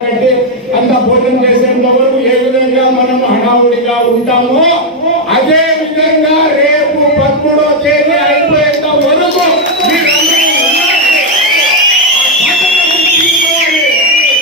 పెట్టి అంత భోజనం చేసేంత వరకు ఏ విధంగా మనం హడావుడిగా ఉంటామో అదే విధంగా రేపు పదమూడో తేదీ అయిపోయేంత వరకు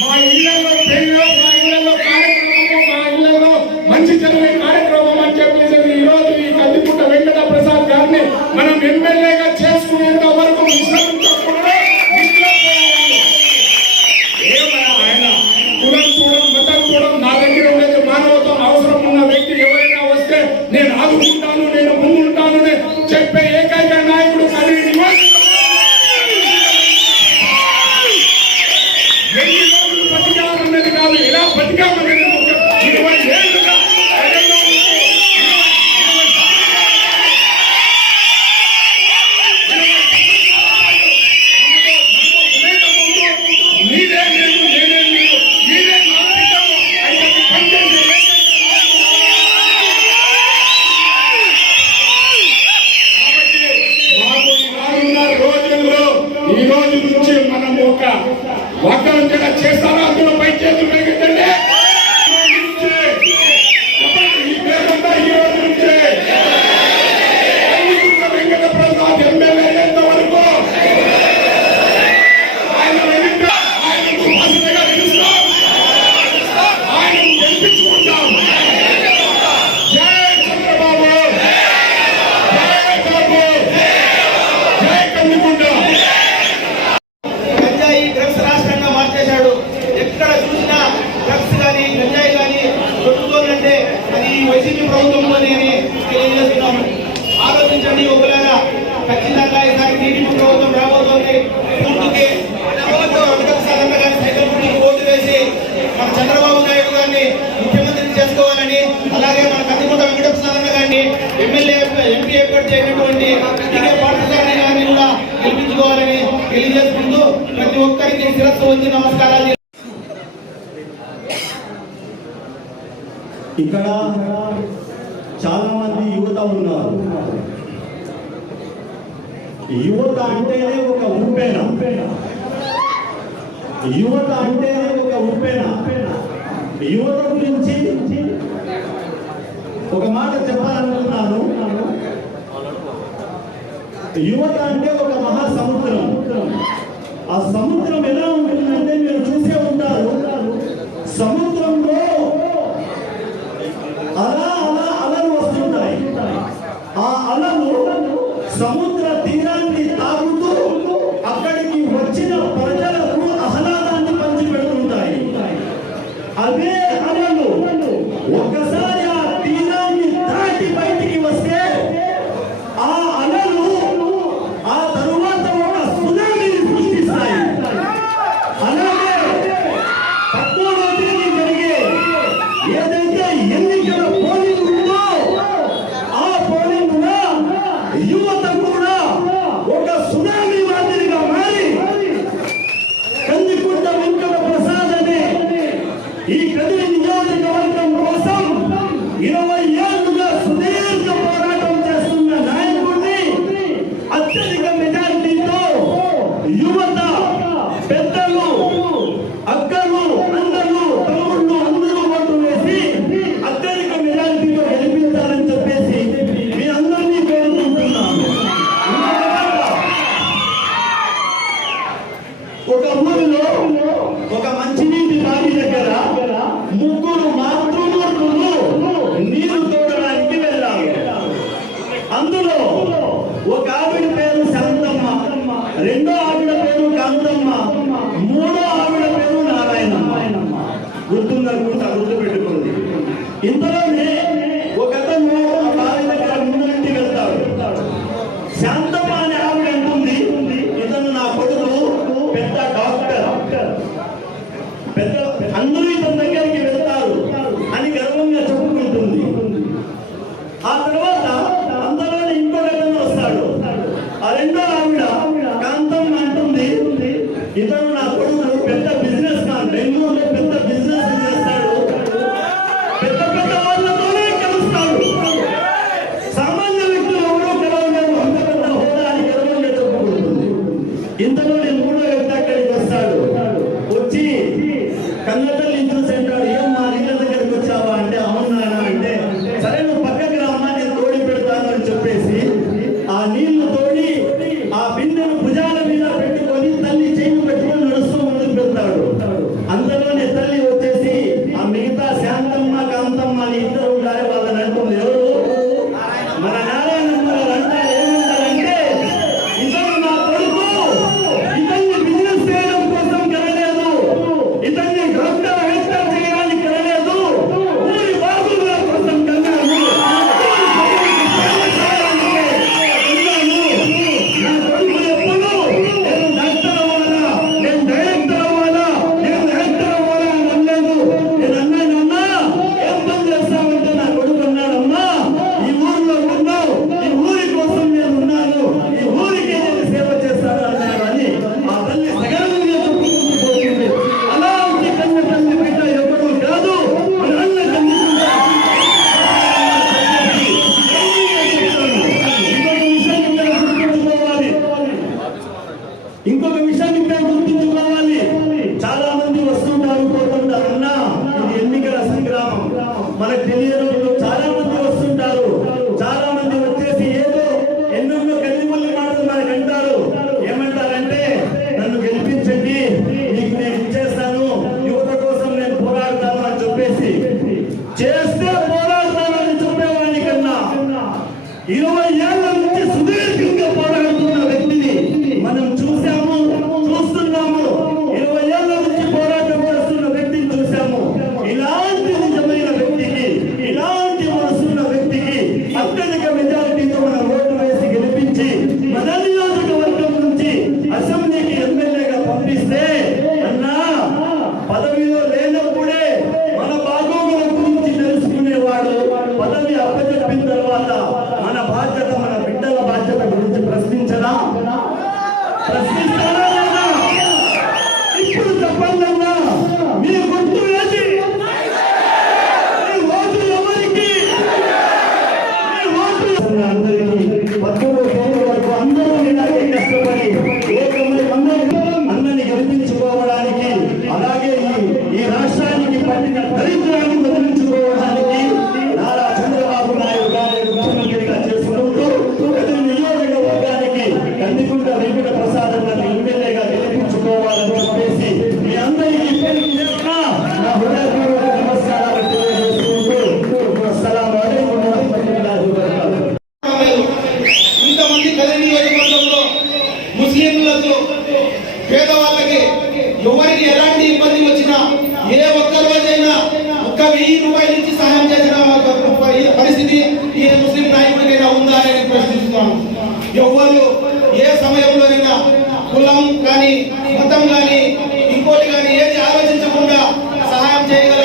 మా ఇళ్ళలో పెళ్ళో మా ఇళ్ళలో కార్యక్రమము మా ఇళ్ళలో మంచి జరిగే కార్యక్రమం అని చెప్పేసి ఈ రోజు ఈ కందిపుట్ట వెంకట ప్రసాద్ గారిని మనం ఎమ్మెల్యేగా కాబట్టి ఈ రోజుల్లో ఈ రోజు నుంచి మనం ఒక వాగ్దానం చేస్తారా? అందులో పై చేతులు పెరిగిందండి చెప్పండి ఈ పేరుందా ఈ రోజు నుంచే కల్లిగుంట వెంకట ప్రసాద్ ఎమ్మెల్యే అయ్యేంత వరకు ఆయన వెనుక ఆయనకు బాధ్యతగా నిలుస్తాం ఆయనను గెలిపించుకుంటాం జై చంద్రబాబు జై బాబు జై కందికుంట గంజాయి డ్రగ్స్ రాష్ట్రంగా మార్చేశాడు ఎక్కడ చూసినా డ్రగ్స్ కానీ గంజాయి కానీ దొరుకుతోందంటే అది ఈ వైసీపీ ప్రభుత్వంలోనే అని తెలియజేస్తున్నాము ఆలోచించండి ఒకలాగా ఖచ్చితంగా ఈసారి టీడీపీ ప్రభుత్వం రాబోతోంది పూర్తికి వెంకటప్రసాద్ గారి సైకిల్ గురించి ఓటు వేసి మన చంద్రబాబు నాయుడు గారిని ముఖ్యమంత్రిని చేసుకోవాలని అలాగే మన కందికొండ వెంకటప్రసాద్ గారిని ఎమ్మెల్యే ఎంపీ చేయనటువంటి టీకే పాఠశాల గారిని కూడా గెలిపించుకోవాలని తెలియజేసుకుంటూ ప్రతి ఒక్కరికి శిరస్సు వచ్చి నమస్కారాలు ఇక్కడ చాలా మంది యువత ఉన్నారు. యువత అంటేనే ఒక ఉప్పెన యువత అంటేనే ఒక ఉప్పెన యువత గురించి ఒక మాట చెప్పాలనుకున్నాను యువత అంటే ఒక మహాసముద్రం. ఆ సముద్రం ఎలా ఉంది యువత అందులో ఒక ఆవిడ పేరు శాంతమ్మ రెండో ఆవిడ పేరు కాంతమ్మ మూడో ఆవిడ పేరు నారాయణమ్మ. గుర్తుందనుకుంటా గుర్తు పెట్టుకుంది ఇంతలోనే ఒక అతను ఆ దగ్గర ముందు వెళ్తాడు శాంతమ్మ అనే ఆవిడ ఉంటుంది ఇతను నా కొడుకు పెద్ద డాక్టర్. పెద్ద అందరూ ఇతని దగ్గరికి వెళ్తారు అని గర్వంగా చెప్పుకుంటుంది. ఆ తర్వాత ఆ అవునా ప్రశ్నిస్తానా ఇప్పుడు చెప్పాలన్నా మీ గుర్తు ఏది అందరినీ గెలిపించుకోవడానికి అలాగే ఈ రాష్ట్రానికి పట్టిన దళిత ఇంతమంది కదిరి నియోజకవర్గంలో ముస్లింలకు పేదవాళ్ళకి ఎవరికి ఎలాంటి ఇబ్బంది వచ్చినా ఏ ఒక్క రోజైనా ఒక్క వెయ్యి రూపాయల నుంచి సహాయం చేసిన పరిస్థితి ఏ ముస్లిం నాయకుడికైనా ఉందా అని ప్రశ్నిస్తున్నాను. ఎవరు ఏ సమయంలోనైనా కులం కానీ మతం కానీ ఇంకోటి కానీ ఏది ఆలోచించకుండా సహాయం చేయగల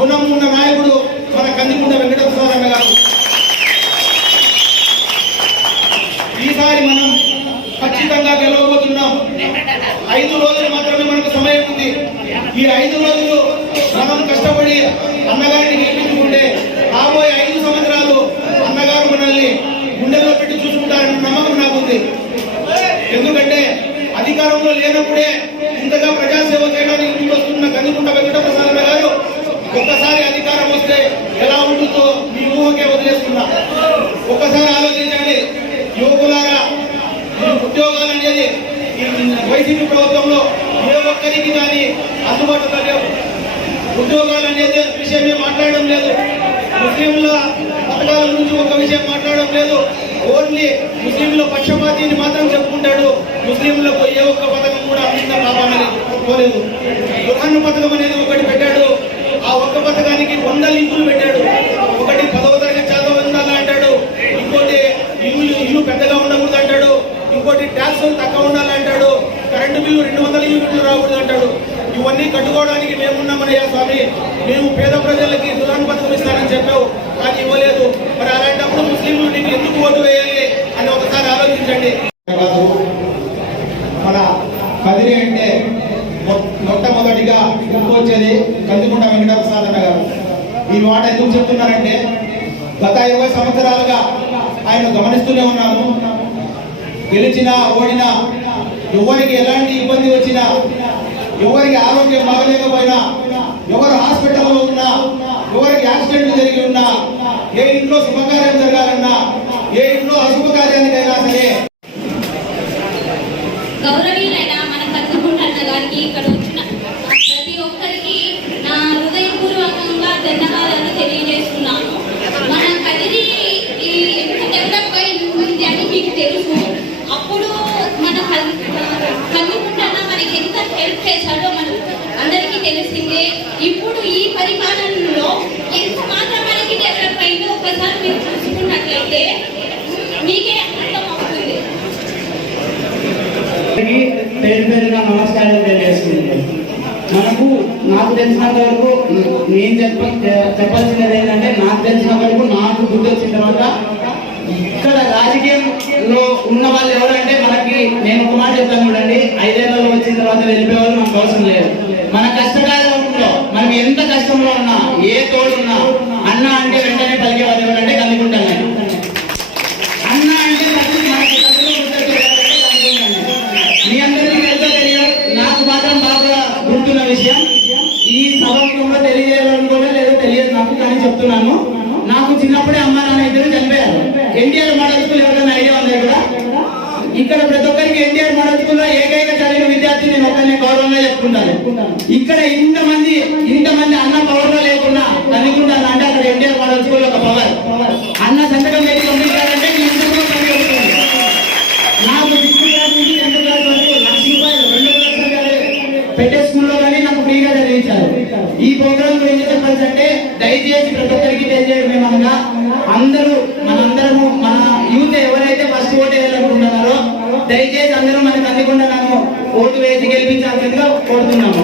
గుణం ఉన్న నాయకుడు మన కందికుంట వెంకటేశ్వర గారు ఈసారి మనం ఖచ్చితంగా గెలవబోతున్నాం ఐదు రోజులు మాత్రమే మనకు సమయం ఉంది ఈ ఐదు రోజులు మనం కష్టపడి అన్నగారిని నియమించుకుంటే రాబోయే ఐదు సంవత్సరాలు అన్నగారు మనల్ని గుండెల్లో పెట్టి చూసుకుంటారని నమ్మకం నాకుంది. ఎందుకంటే అధికారంలో లేనప్పుడే ఇంతగా ప్రజాసేవ చేయడానికి ముందు వస్తున్న కందికుంట వెంకటప్రసాద్ గారు ఒక్కసారి అధికారం వస్తే ఎలా ఉంటుందో మీ ఊహకే వదిలేస్తున్నా. ఒక్కసారి ఆలోచించండి. యువకులారా ఉద్యోగాలు అనేది వైసీపీ ప్రభుత్వంలో ఏ ఒక్కరికి కానీ అందుబాటులో లేవు ఉద్యోగాలు అనేది విషయమే మాట్లాడడం లేదు. ముస్లింల పథకాల గురించి ఒక విషయం మాట్లాడడం లేదు. ఓన్లీ ముస్లింల పక్షపాతిని మాత్రం చెప్పుకుంటాడు. ముస్లింలకు ఏ ఒక్క పథకం కూడా అందిందా పాపాలని పోలేదు. దుకాణ పథకం అనేది ఒకటి పెట్టాడు. ఆ ఒక్క పథకానికి వంద లింకులు పెట్టాడు. ఇంకోటి ట్యాక్స్ తక్కువ ఉండాలి అంటాడు. కరెంటు బిల్లు రెండు వందల యూనిట్లు రాకూడదు అంటాడు. ఇవన్నీ కట్టుకోవడానికి మేమున్నామనయ్యా స్వామి. మేము పేద ప్రజలకి దులాన్ పథకం ఇస్తానని చెప్పావు. కానీ ఇవ్వలేదు. మరి అలాంటప్పుడు ముస్లింలు నీకు ఎందుకు ఓటు వేయాలి అని ఒకసారి ఆలోచించండి. మన కదిరి అంటే మొట్టమొదటిగా గుర్తొచ్చేది కందికుంట వెంకటప్రసాద్ అన్న గారు. ఈ మాట ఎందుకు చెప్తున్నారంటే గత ఇరవై సంవత్సరాలుగా ఆయన గమనిస్తూనే ఉన్నాము. గెలిచినా ఓడినా ఎవరికి ఎలాంటి ఇబ్బంది వచ్చినా ఎవరికి ఆరోగ్యం బాగలేకపోయినా ఎవరు హాస్పిటల్లో ఉన్నా ఎవరికి యాక్సిడెంట్ జరిగి ఉన్నా ఏ ఇంట్లో శుభకార్యం జరగాలన్నా ఏ ఇంట్లో అశుభకార్యానికైనా సరే గౌరవీయులైన మన కత్తికుంటన్న గారికి ఇక్కడ వచ్చిన ప్రతి ఒక్కరికి నా హృదయపూర్వకంగా ధన్యవాదాలు తెలియజేస్తున్నాను మన కదిరి ఈ ఎంత డెవలప్ అయింది అని మీకు తెలుసు అప్పుడు మన కత్తికుంటన్న మనకి ఎంత హెల్ప్ చేశాడో మనం అందరికీ తెలిసిందే ఇప్పుడు ఈ పరిపాలనలో ఎంత మాత్రం మనకి డెవలప్ అయిందో ఒకసారి మీరు చూసుకున్నట్లయితే మీకే అర్థమవుతుంది. అందరికీ పేరు పేరుగా నమస్కారం తెలియజేస్తుంది మనకు నాకు తెలిసినంత వరకు నేను చెప్ప చెప్పాల్సినది ఏంటంటే నాకు తెలిసిన వరకు నాకు గుర్తొచ్చిన తర్వాత రాజకీయంలో ఉన్న వాళ్ళు ఎవరంటే మనకి నేను ఒక మాట చెప్తాను చూడండి ఐదేళ్ళలో వచ్చిన తర్వాత వెళ్ళిపోయే వాళ్ళు మనకు అవసరం లేదు. మన కష్టకాలంలో మనం ఎంత కష్టంలో ఉన్నా ఏ తోడున్నా అన్న అంటే వెంటనే పలికే వాళ్ళు ఎవరంటే కనుక్కుంటాను అన్న అంటే ప్రతి మనకి కథలో మీ అందరికీ తెలుసో తెలియదు నాకు మాత్రం బాగా గుర్తున్న విషయం. ఈ సభంలో తెలియజేయాలనుకోవడం లేదో తెలియదు నాకు కానీ చెప్తున్నాను. చిన్నప్పుడే అమ్మ నాన్న ఇద్దరు చనిపోయారు. ఎన్టీఆర్ మోడల్ స్కూల్ ఎవరైనా ఐడియా ఉంది ఇక్కడ? ఇక్కడ ప్రతి ఒక్కరికి ఎన్టీఆర్ మోడల్ స్కూల్లో ఏకైక చదివిన విద్యార్థి నేను ఒకరిని గౌరవంగా చెప్పుకుంటాను. ఇక్కడ ఇంతమంది ఇంతమంది అన్న పవర్లో లేకుండా అనుకుంటాను అంటే అక్కడ ఎన్టీఆర్ మోడల్ స్కూల్ ఒక పవర్. అన్న సంతకం పెట్టి పంపించాలంటే నాకు సిక్స్త్ క్లాస్ నుంచి టెన్త్ క్లాస్ వరకు లక్ష రూపాయలు రెండు లక్షల పెట్టే స్కూల్లో కానీ నాకు ఫ్రీగా చదివించారు. ఈ ప్రోగ్రామ్ గురించి చెప్పాల్సి అంటే దయచేసి ప్రతి ఒక్క అందరూ మనందరము మన యూత్ ఎవరైతే ఫస్ట్ ఓటు వేయాలనుకుంటున్నారో దయచేసి అందరూ మనకు అందకుండా నన్ను ఓటు వేసి గెలిపించాల్సిందిగా కోరుతున్నాము.